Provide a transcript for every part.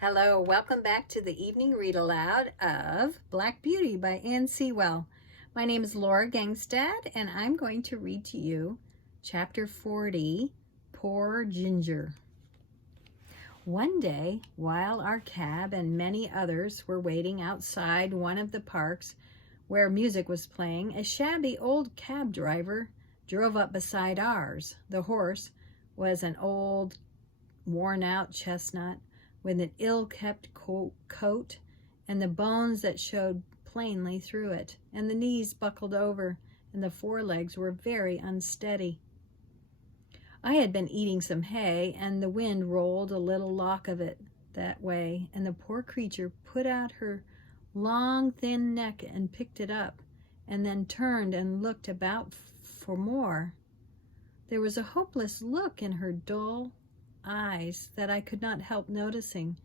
Hello, welcome back to the evening read aloud of Black Beauty by Anne Sewell. My name is Laura Gangstad, and I'm going to read to you Chapter 40, Poor Ginger. One day, while our cab and many others were waiting outside one of the parks where music was playing, a shabby old cab driver drove up beside ours. The horse was an old, worn-out chestnut with an ill-kept coat and the bones that showed plainly through it, and the knees buckled over, and the forelegs were very unsteady. I had been eating some hay, and the wind rolled a little lock of it that way, and the poor creature put out her long, thin neck and picked it up, and then turned and looked about for more. There was a hopeless look in her dull eyes that I could not help noticing,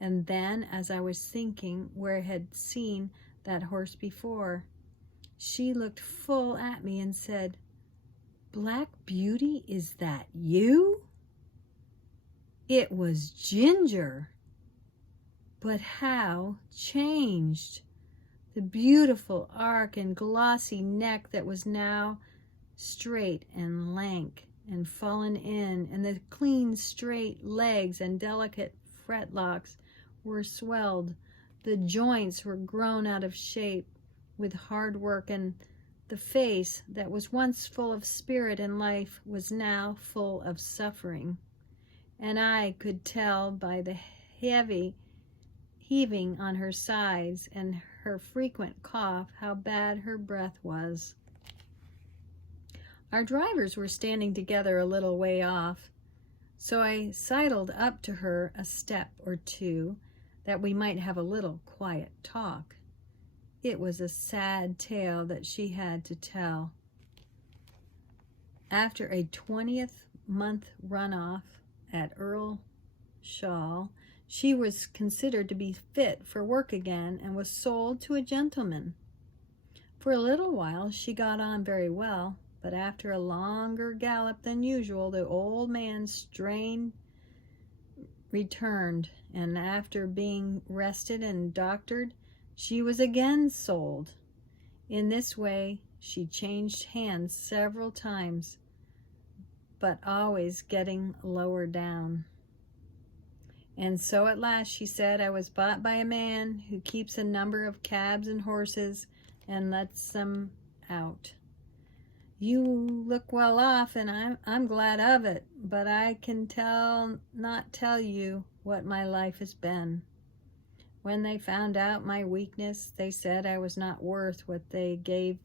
and then, as I was thinking where I had seen that horse before, she looked full at me and said, "Black Beauty, is that you?" It was Ginger, but how changed! The beautiful arch and glossy neck that was now straight and lank and fallen in, and the clean straight legs and delicate fretlocks were swelled. The joints were grown out of shape with hard work, and the face that was once full of spirit and life was now full of suffering. And I could tell by the heavy heaving on her sides and her frequent cough how bad her breath was. Our drivers were standing together a little way off, so I sidled up to her a step or two that we might have a little quiet talk. It was a sad tale that she had to tell. After a 20th month runoff at Earlshall, she was considered to be fit for work again and was sold to a gentleman. For a little while she got on very well, but after a longer gallop than usual, the old man's strain returned, and after being rested and doctored, she was again sold. In this way, she changed hands several times, but always getting lower down. And so at last, she said, I was bought by a man who keeps a number of cabs and horses and lets them out. You look well off, and I'm glad of it, but I can not tell you what my life has been. When they found out my weakness, they said I was not worth what they gave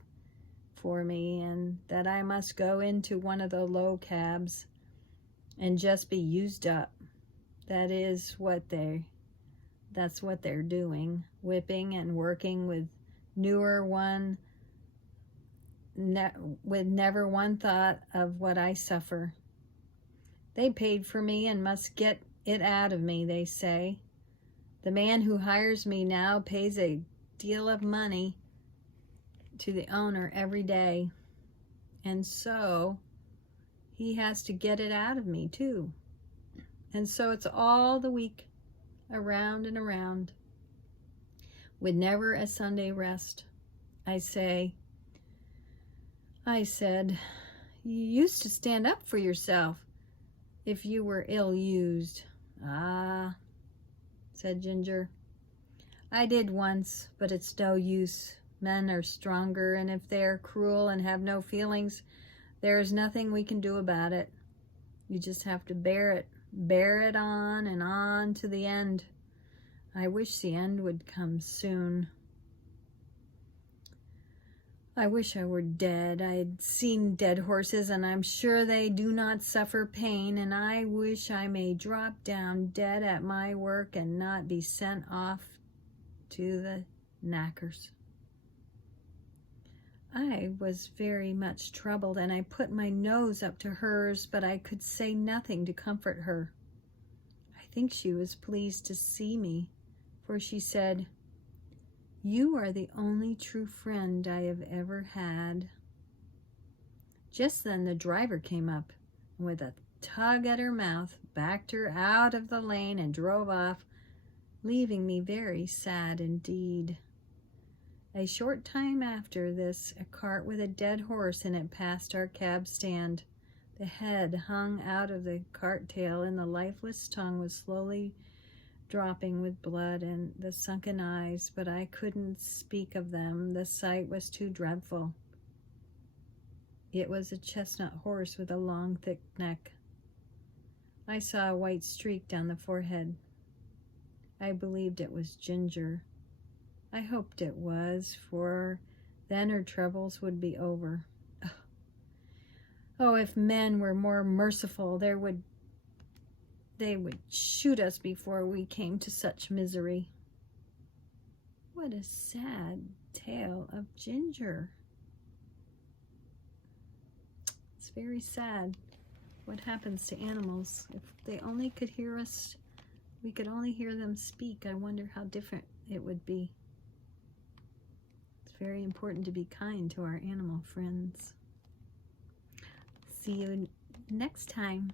for me, and that I must go into one of the low cabs and just be used up. That's what they're doing, whipping and working with newer one, with never one thought of what I suffer. They paid for me and must get it out of me, they say. The man who hires me now pays a deal of money to the owner every day, and so he has to get it out of me too. And so it's all the week, around and around, with never a Sunday rest. I said, you used to stand up for yourself if you were ill-used. Ah, said Ginger, I did once, but it's no use. Men are stronger, and if they are cruel and have no feelings, there is nothing we can do about it. You just have to bear it on and on to the end. I wish the end would come soon. I wish I were dead. I had seen dead horses, and I'm sure they do not suffer pain, and I wish I may drop down dead at my work and not be sent off to the knackers. I was very much troubled, and I put my nose up to hers, but I could say nothing to comfort her. I think she was pleased to see me, for she said, You are the only true friend I have ever had. Just then the driver came up, and with a tug at her mouth, backed her out of the lane and drove off leaving me very sad indeed. A short time after this, a cart with a dead horse in it passed our cab stand. The head hung out of the cart tail, and the lifeless tongue was slowly dropping with blood, and the sunken eyes, but I couldn't speak of them. The sight was too dreadful. It was a chestnut horse with a long, thick neck. I saw a white streak down the forehead. I believed it was Ginger. I hoped it was, for then her troubles would be over. Oh, if men were more merciful, they would shoot us before we came to such misery. What a sad tale of Ginger. It's very sad what happens to animals. If they only could hear us, we could only hear them speak. I wonder how different it would be. It's very important to be kind to our animal friends. See you next time.